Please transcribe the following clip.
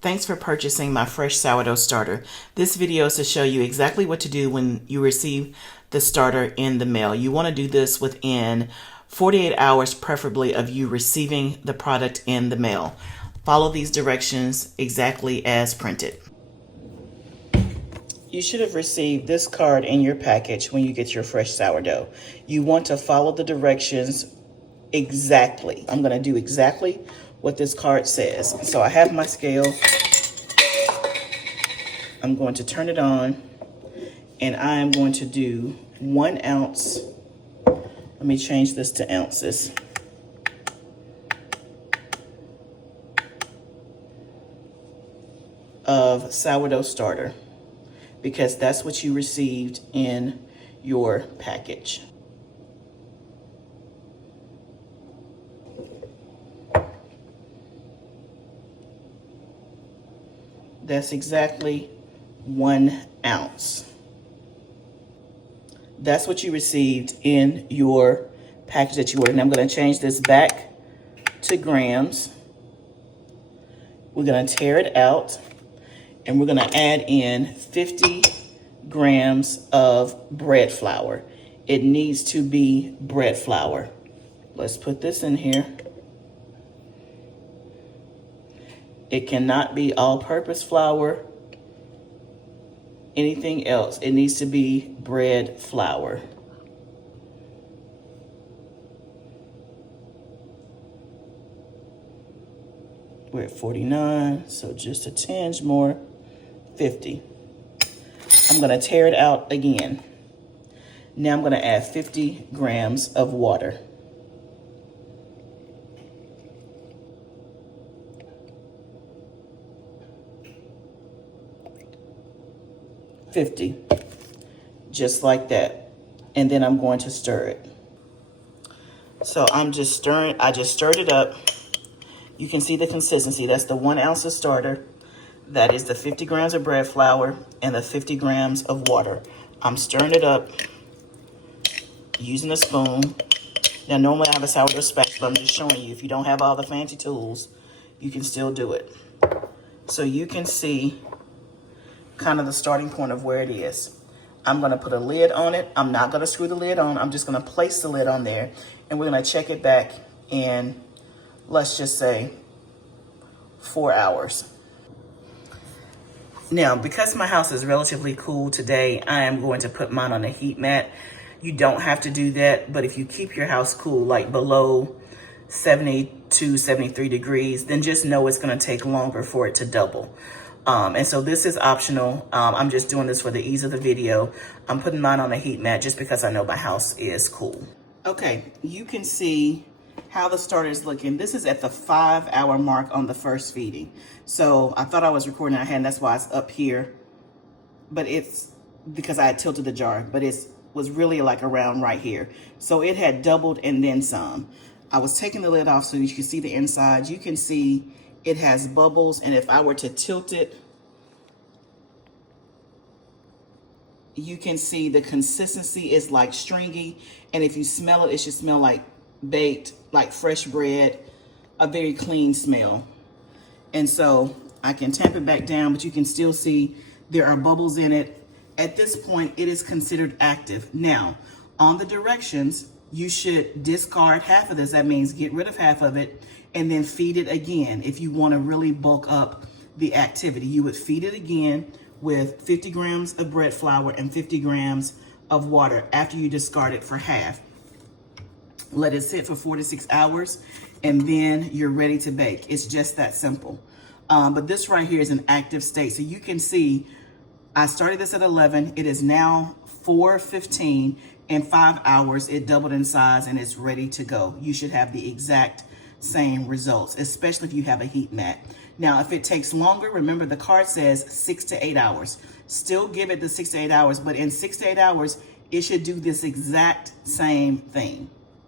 Thanks for purchasing my fresh sourdough starter. This video is to show you exactly what to do when you receive the starter in the mail. You want to do this within 48 hours, preferably, of you receiving the product in the mail. Follow these directions exactly as printed. You should have received this card in your package when you get your fresh sourdough. You want to follow the directions exactly. I'm going to do exactly what this card says. So I have my scale. I'm going to turn it on, and I am going to do 1 ounce. Let me change this to ounces. Of sourdough starter, because that's what you received in your package. That's exactly 1 ounce. That's what you received in your package that you ordered. And I'm going to change this back to grams. We're going to tear it out, and we're going to add in 50 grams of bread flour. It needs to be bread flour. Let's put this in here. It cannot be all-purpose flour, anything else. It needs to be bread flour. We're at 49, so just a tinge more, 50. I'm gonna tear it out again. Now I'm gonna add 50 grams of water. Just like that. And then I'm going to stir it. So I'm just stirring, I just stirred it up. You can see the consistency. That's the 1 ounce of starter. That is the 50 grams of bread flour and the 50 grams of water. I'm stirring it up using a spoon. Now normally I have a sourdough spatula. I'm just showing you, if you don't have all the fancy tools, you can still do it. So you can see kind of the starting point of where it is. I'm gonna put a lid on it. I'm not gonna screw the lid on. I'm just gonna place the lid on there, and we're gonna check it back in, let's just say, 4 hours. Now, because my house is relatively cool today, I am going to put mine on a heat mat. You don't have to do that, but if you keep your house cool, like below 72, 73 degrees, then just know it's gonna take longer for it to double. And so this is optional. I'm just doing this for the ease of the video. I'm putting mine on a heat mat just because I know my house is cool. Okay, you can see how the starter is looking. This is at the 5-hour mark on the first feeding. So I thought I was recording out of hand, that's why it's up here. But it's because I had tilted the jar, but it was really like around right here. So it had doubled and then some. I was taking the lid off so you can see the inside. You can see it has bubbles, and if I were to tilt it, you can see the consistency is like stringy, and if you smell it, it should smell like baked, like fresh bread, a very clean smell. And so I can tamp it back down, but you can still see there are bubbles in it. At this point, it is considered active. Now, on the directions, you should discard half of this. That means get rid of half of it and then feed it again. If you want to really bulk up the activity, you would feed it again with 50 grams of bread flour and 50 grams of water after you discard it for half. Let it sit for 4 to 6 hours, and then you're ready to bake. It's just that simple. But this right here is an active state. So you can see I started this at 11. It is now 4:15. In 5 hours, it doubled in size and it's ready to go. You should have the exact same results, especially if you have a heat mat. Now, if it takes longer, remember the card says 6 to 8 hours. Still give it the 6 to 8 hours, but in 6 to 8 hours, it should do this exact same thing.